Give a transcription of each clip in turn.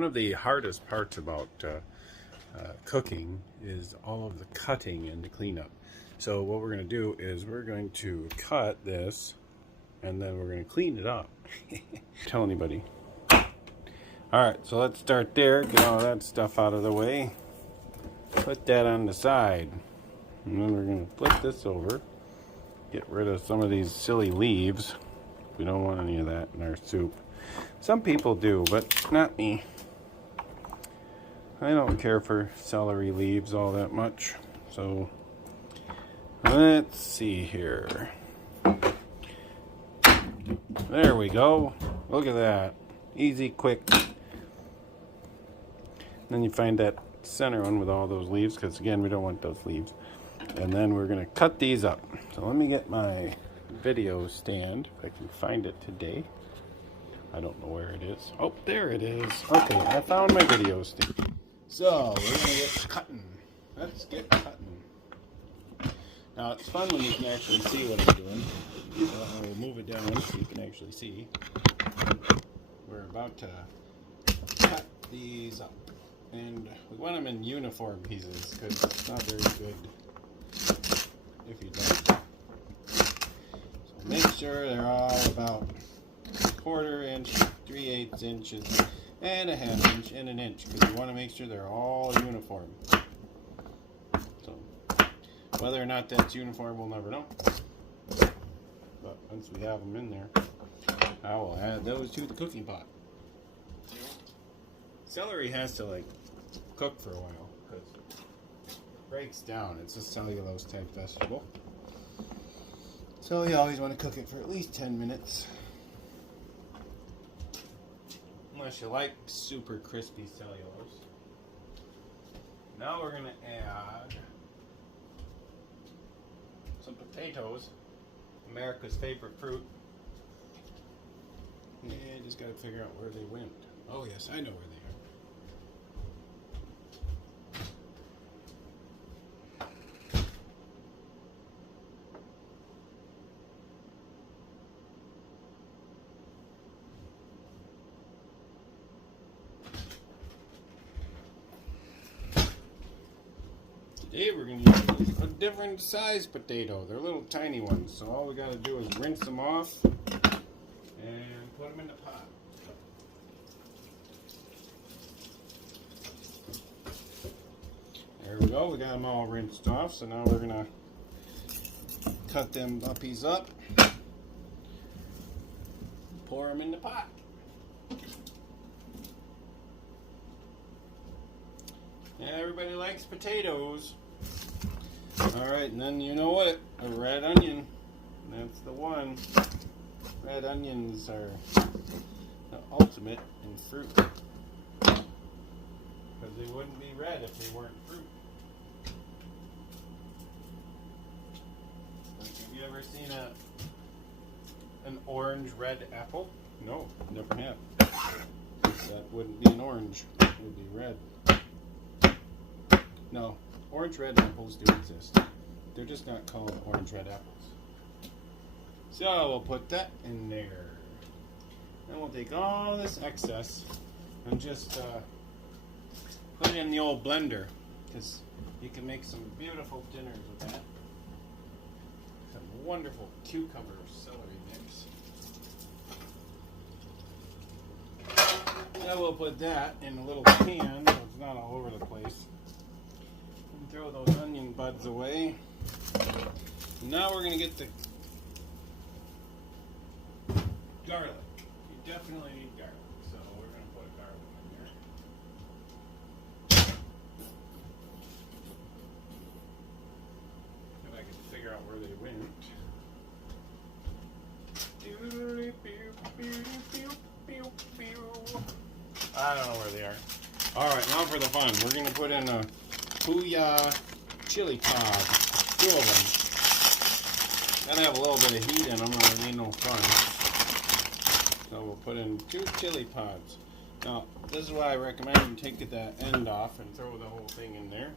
One of the hardest parts about cooking is all of the cutting and the cleanup. So what we're going to do is we're going to cut this and then we're going to clean it up. Tell anybody. Alright, so let's start there. Get all that stuff out of the way. Put that on the side. And then we're going to flip this over. Get rid of some of these silly leaves. We don't want any of that in our soup. Some people do, but not me. I don't care for celery leaves all that much. So let's see here. There we go. Look at that. Easy, quick. Then you find that center one with all those leaves, because again, we don't want those leaves. And then we're going to cut these up. So let me get my video stand, if I can find it today. I don't know where it is. Oh, there it is. Okay, I found my video stand. So, we're going to get cutting. Let's get cutting. Now, it's fun when you can actually see what I'm doing. So I will move it down so you can actually see. We're about to cut these up. And we want them in uniform pieces, because it's not very good if you don't. So make sure they're all about 1/4 inch, 3/8 inches, and 1/2 inch, and 1 inch, because you want to make sure they're all uniform. So whether or not that's uniform, we'll never know. But once we have them in there, I will add those to the cooking pot. Celery has to cook for a while because it breaks down. It's a cellulose type vegetable. So you always want to cook it for at least 10 minutes. Unless you like super crispy cellulose. Now we're going to add some potatoes, America's favorite fruit. Yeah, just got to figure out where they went. Oh yes, I know where they are. Today we're going to use a different size potato. They're little tiny ones, so all we got to do is rinse them off and put them in the pot. There we go, we got them all rinsed off, so now we're going to cut them puppies up, pour them in the pot. Yeah, everybody likes potatoes. Alright, and then you know what? A red onion. That's the one. Red onions are the ultimate in fruit. Because they wouldn't be red if they weren't fruit. Have you ever seen an orange red apple? No, never have. That wouldn't be an orange. It would be red. No, orange red apples do exist. They're just not called orange red apples. So we'll put that in there. Then we'll take all this excess and just put it in the old blender, because you can make some beautiful dinners with that. Some wonderful cucumber celery mix. Now we'll put that in a little pan so it's not all over the place. Throw those onion buds away. Now we're going to get the garlic. You definitely need garlic, so we're going to put garlic in there. If I can figure out where they went. I don't know where they are. Alright, now for the fun. We're going to put in a Puya chili pod, 2 of them. Gotta have a little bit of heat in them or it ain't no fun. So we'll put in 2 chili pods. Now, this is why I recommend you take that end off and throw the whole thing in there.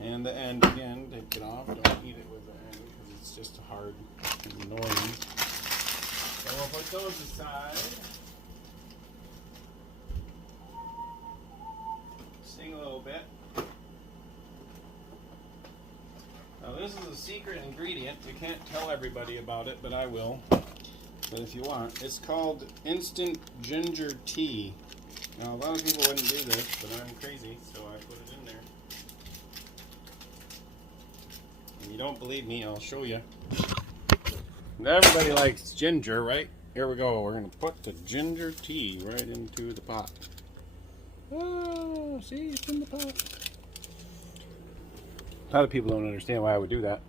And the end again, take it off. Don't eat it with the end because it's just hard and annoying. So we'll put those aside. this is a secret ingredient. You can't tell everybody about it, but I will. But if you want, it's called instant ginger tea. Now, a lot of people wouldn't do this, but I'm crazy, so I put it in there. And you don't believe me, I'll show you. Everybody likes ginger, right? Here we go. We're going to put the ginger tea right into the pot. Oh, see, it's in the pot. A lot of people don't understand why I would do that,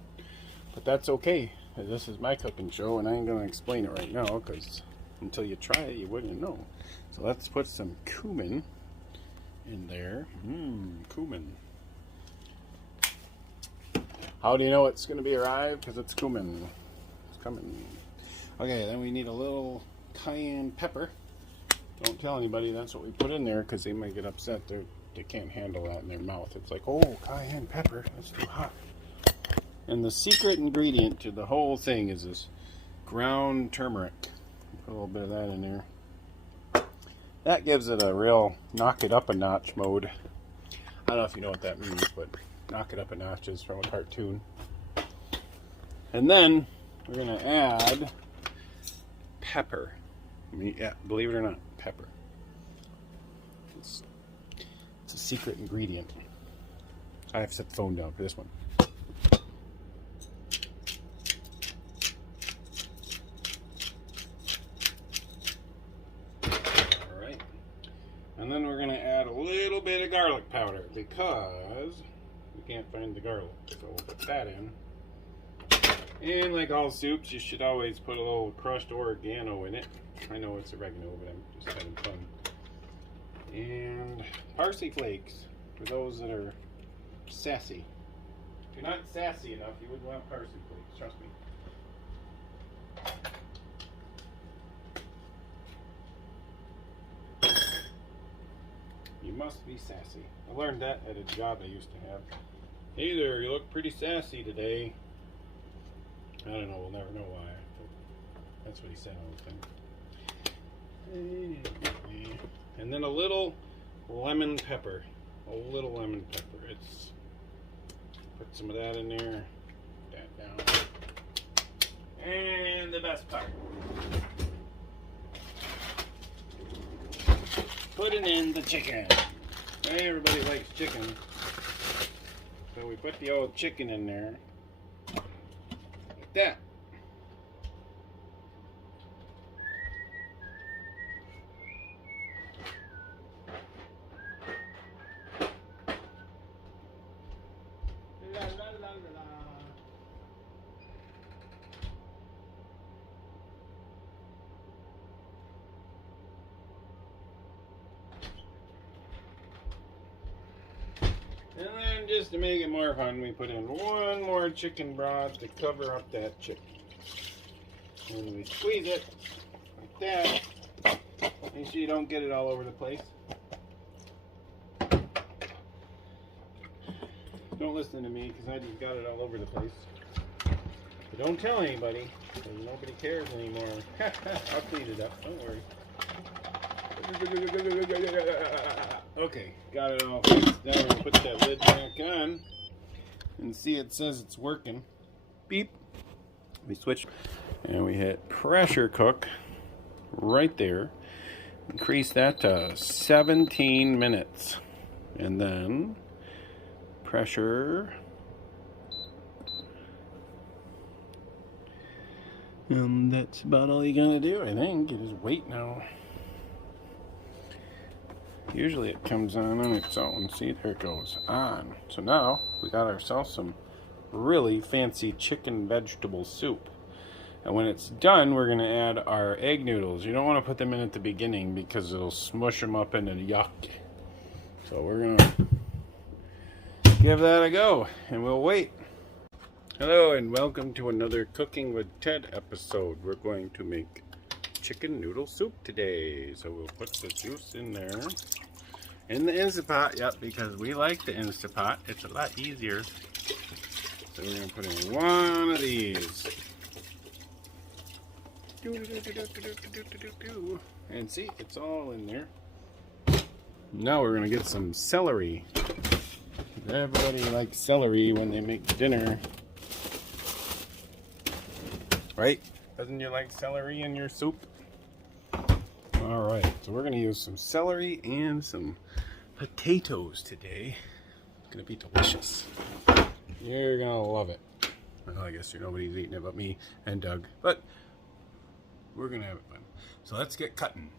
but that's okay. This is my cooking show, and I ain't going to explain it right now, because until you try it, you wouldn't know. So let's put some cumin in there. Cumin. How do you know it's going to be arrived? Because it's cumin. It's coming. Okay, then we need a little cayenne pepper. Don't tell anybody that's what we put in there, because they might get upset. They can't handle that in their mouth. It's like, oh, cayenne pepper, that's too hot. And the secret ingredient to the whole thing is this ground turmeric. Put a little bit of that in there. That gives it a real knock it up a notch mode. I don't know if you know what that means, but knock it up a notch is from a cartoon. And then we're going to add pepper. I mean, yeah, believe it or not, pepper. It's a secret ingredient. I have to set the phone down for this one. Alright. And then we're going to add a little bit of garlic powder because we can't find the garlic. So we'll put that in. And like all soups, you should always put a little crushed oregano in it. I know it's oregano, but I'm just having fun. And parsley flakes for those that are sassy. If you're not sassy enough, you wouldn't want parsley flakes, trust me. You must be sassy. I learned that at a job I used to have. Hey there, you look pretty sassy today. I don't know, we'll never know why. That's what he said all the time. And then a little lemon pepper. A little lemon pepper. Put some of that in there. Put that down. And the best part. Putting in the chicken. Everybody likes chicken. So we put the old chicken in there. Like that. And then just to make it more fun, we put in one more chicken broth to cover up that chicken. And we squeeze it like that. Make sure you don't get it all over the place. Don't listen to me because I just got it all over the place. But don't tell anybody because nobody cares anymore. I'll clean it up, don't worry. Okay, got it all fixed. Now we're going to put that lid back on and see it says it's working. Beep. We switch and we hit pressure cook right there. Increase that to 17 minutes. And then pressure. And that's about all you're going to do, I think. You just wait now. Usually it comes on its own. See, there it goes on. So now we got ourselves some really fancy chicken vegetable soup. And when it's done, we're going to add our egg noodles. You don't want to put them in at the beginning because it'll smush them up into yuck. So we're going to give that a go and we'll wait. Hello and welcome to another Cooking with Ted episode. We're going to make chicken noodle soup today. So we'll put the juice in there. In the Instant Pot, yep, because we like the Instant Pot. It's a lot easier. So we're going to put in one of these. And see, it's all in there. Now we're going to get some celery. Everybody likes celery when they make dinner. Right? Doesn't you like celery in your soup? All right, so we're gonna use some celery and some potatoes today. It's gonna be delicious. You're gonna love it. Well, I guess nobody's eating it but me and Doug, but we're gonna have it fun. So let's get cutting.